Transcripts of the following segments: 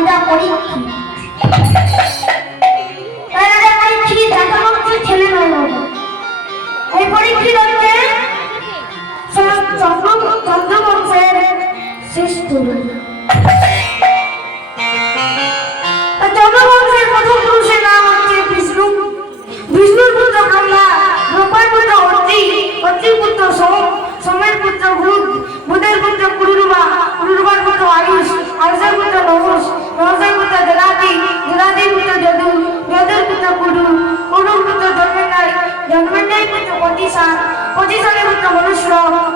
রাজা পরীক্ষিত। রাজা পরীক্ষিত রাজবংশের ছেলে নয়। এই পরীক্ষিত হচ্ছে চন্দ্রবংশের শ্রেষ্ঠ। চন্দ্রবংশের প্রথম পুরুষের নাম হচ্ছে বিষ্ণু। বিষ্ণুর পুত্র ব্রহ্মা, ব্রহ্মার পুত্র অত্রি, অত্রির পুত্র সোম, সোমের পুত্র বুধ, বুধের পুত্র পুরুরবা, পুরুরবার পুত্র আয়ুষ, আয়ুষের পুত্র নহুষ, নহুষের পুত্র যদাতি, যদাতির পুত্র যদু, যদুর পুত্র কুরু, কুরুর পুত্র জন্মেন্দ্রায়, জন্মেন্দ্রায়ের পুত্র পতিশান, পতিশানের পুত্র মনুষ্য,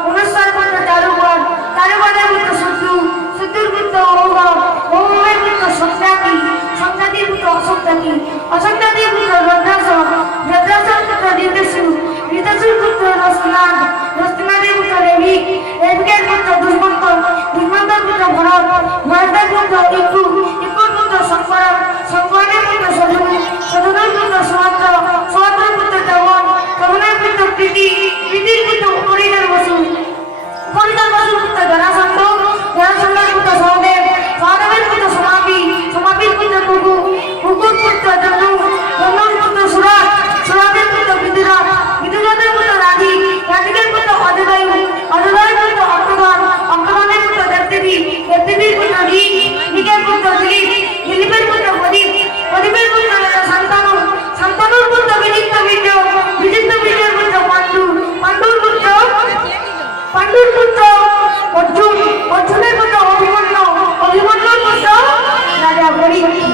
মনুষ্যের পুত্র চারুবর, চারুবরের পুত্র শত্রু, শত্রুর পুত্র অহোম, অহোমের পুত্র সংক্রাতি, সংক্রাতির পুত্র অশোকজাতি, অশোকজাতির পুত্র রদ্রাস, রদ্রাসের পুত্র ঋতেশু, ঋতেশুর পুত্র রসনাদ, রসনাদের পুত্র রেভিক, রেভিকের পুত্র দুষ্মন্ত, দুষ্মন্তের পুত্র ভরত, ভরতের পুত্র ইকু, ইকুর পুত্র শঙ্করণ, শঙ্করের পুত্র সধু, সধুর পুত্র সুমাত্র, সুমাত্রের পুত্র চৌবন, চৌবনের পুত্র প্রীতি, প্রীতির পুত্র পরিণার বসু, পরিণার বসুর পুত্র জরাসন্ধ, জরাসন্ধের পুত্র সহদেব, সহদেবের পুত্র সমাপি, সমাপির পুত্র কুকু, কুকুর পুত্র জনু, জনুর পুত্র সুরত, সুরতের পুত্র বিদুরথ, বিদুরথের পুত্র রাধিক, রাধিকের পুত্র অজয়, অজয়ের পুত্র অক্টোবর, অক্টোবরের পুত্র দেবদেবী, দেবদেবীর পুত্র ঋক, ঋকের পুত্র দিলীপ, দিলীপের পুত্র প্রদীপ, প্রদীপের পুত্র শান্তনু, শান্তনুর পুত্র বিচিত্র বীর্য, বিচিত্র বীর্যের পুত্র পাণ্ডু, পাণ্ডুর পুত্র অর্জুন, অর্জুনের পুত্র অভিমন্যু, অভিমন্যুর পুত্র রাজা পরীক্ষিত।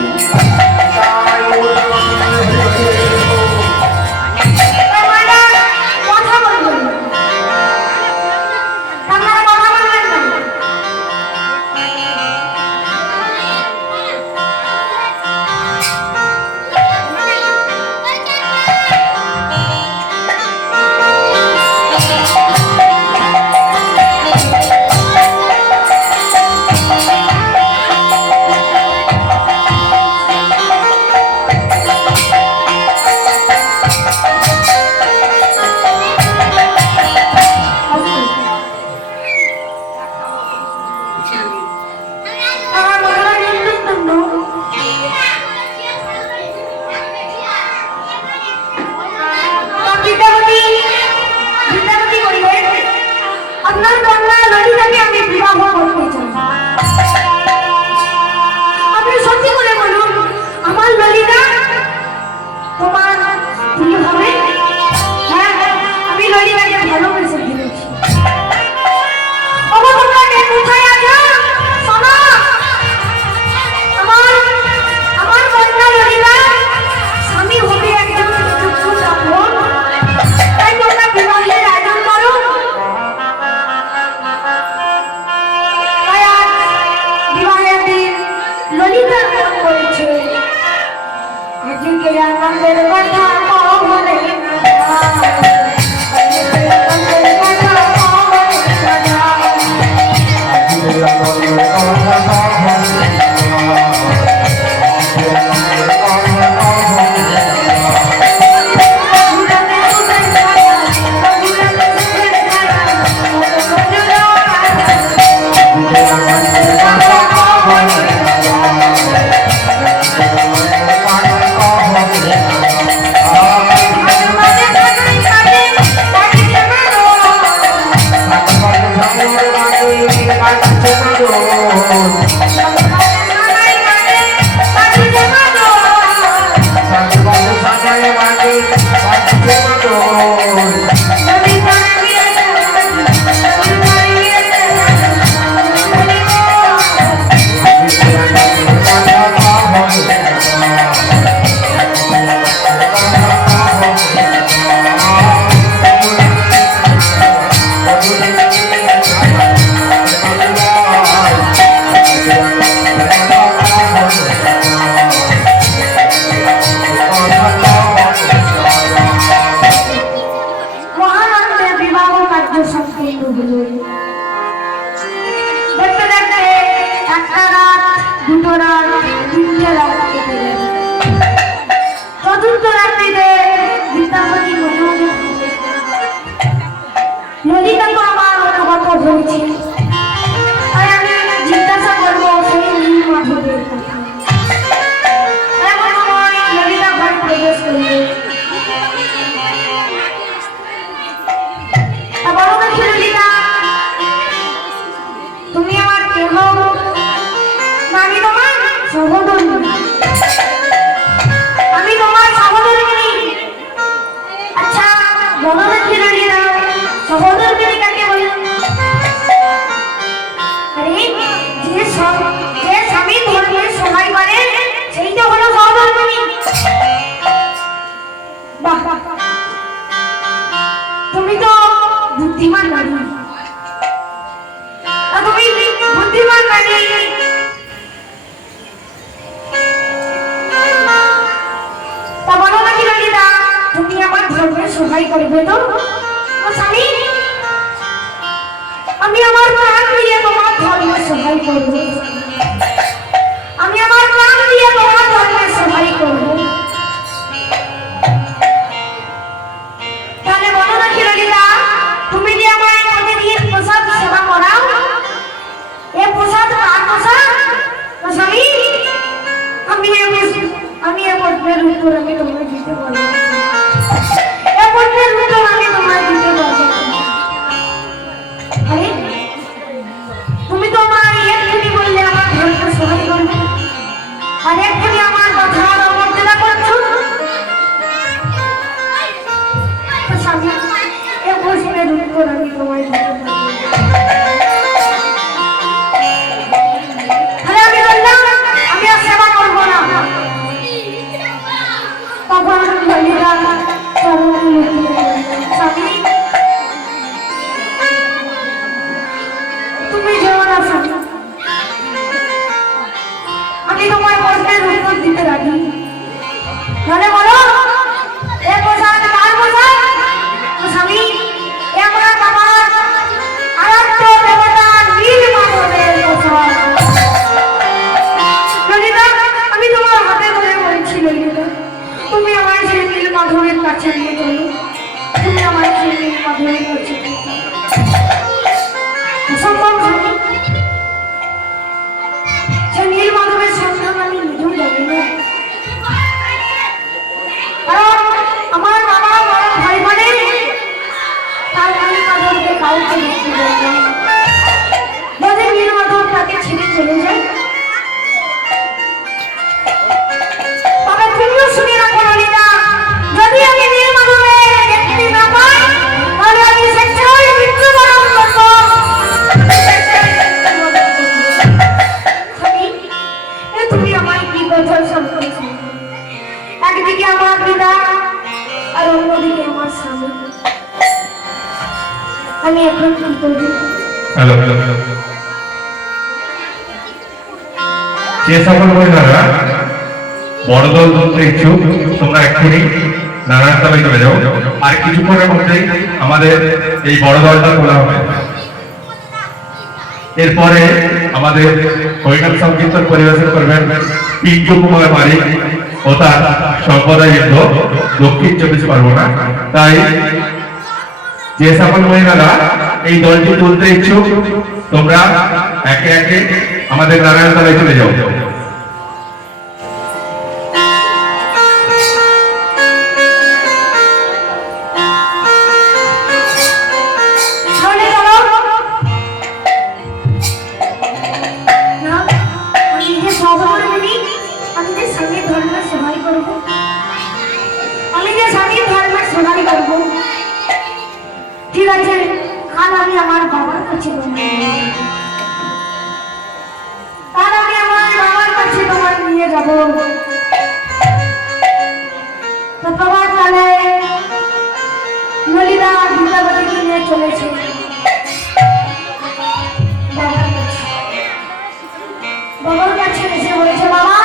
আপনার কন্যা ললিতাকে আমি বিবাহ করতে চাই। আপনি সত্যি করে বলুন, আমার ললিতা তোমার প্রিয় হবে? হ্যাঁ, আমি ললিতাকে ভালোবেসে ফেলেছি। কোথায় আছো? শোনো, আমার কন্যা ললিতা স্বামী হবে একজন যোগ্য ব্রাহ্মণ, তাই তোমরা বিবাহের আয়োজন করো। বিবাহের দিন ললিতা মন করেছে আজকে আনন্দের কথা বলে চতুর্থ রাত্রিতে বিদ্যাপতি ললিতা তো আমার অনুগত হয়েছে, তাই আমি জিজ্ঞাসা করবো সেই মাধবের কথা। বুদ্ধিমান রানী তা বলো নাকি ললিতা তুমি আমার ধর্মের সহায় করবে তো ও স্বামী আমি আমার প্রাণ দিয়ে তোমার ধর্মের সহায় করব আমি আমার প্রাণ দিয়ে তোমার ধর্মের সহায় করব তাহলে বলো নাকি ললিতা তুমি যে আমার প্রতিদিন প্রসাদ সেবা করাও এ প্রসাদ কার প্রসাদ ও স্বামী আমি এ প্রশ্নের উত্তর আমি তোমায় দিতে পারবো এ প্রশ্নের উত্তর আমি তোমায় দিতে পারবো আরে তুমি তো আমার একটুনি বললে আমার ধর্ম সহায় করবে আর একটুনি আমার কথার অমর্যাদা করছো স্বামী এ প্রশ্নের উত্তর আমি তোমায় দিতে পারবো তাহলে আমি বললাম আমি আর সেবা করবো না তখন ললিতা স্বামী তুমি যেও না স্বামী আমি তোমার প্রশ্নের উত্তর দিতে রাজি তাহলে বলো এ প্রসাদ কার প্রসাদ স্বামী এ আমার বাবার আরাধ্য দেবতা নীল মাধবের প্রসাদ ললিতা আমি তোমার হাতে ধরে বলছি ললিতা তুমি আমার সেই নীল মাধবের কাছে নিয়ে চলো তুমি আমার সেই নীল মাধবের কাছে সম্ভব স্বামী সে নীল মাধবের সন্ধান আমি নিজেও জানি না কারণ আমার বাবা বড় ভাই বলে তার নীল মাধবকে কাউকে দেখতে দেয় না যদি নীল মাধব তাকে ছেড়ে চলে যায় তবে তুমিও শুনে রাখো ললিতা যদি আমি নীল মাধবের দেখতে না পাই তাহলে আমি স্বেচ্ছায় মৃত্যুবরণ করবো তুমি আমার কি কথা সব করছো একদিকে আমার পিতা আর অন্যদিকে আমার স্বামী আমি এখন কি করবো হ্যালো যে সকল মহিলারা বড় দল ধরতে ইচ্ছুক তোমরা এক্ষুনি নানান তলায় চলে যাও আর কিছুক্ষণের মধ্যেই আমাদের এই বড় দলটা খোলা হবে এরপরে আমাদের হরিনাম সংকীর্তন পরিবেশন করবেন পিন্টু কুমার মালিক ও তার সম্প্রদায় বৃন্দ দক্ষিণ 24 পরগনা তাই যে সকল মহিলারা এই দলটি তুলতে ইচ্ছুক তোমরা একে একে আমাদের নারায়ণ তলায় চলে যাও ঠিক আছে কাল আমি আমার বাবার কাছে তোমার নিয়ে যাব তো প্রভাত কালে ললিতা বিদ্যাপতিকে নিয়ে চলেছে বাবার কাছে এসে বলেছে বাবা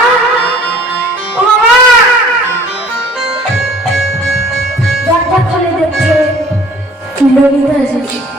ও বাবা দরজা খুলে দেখছে ললিতা এসেছে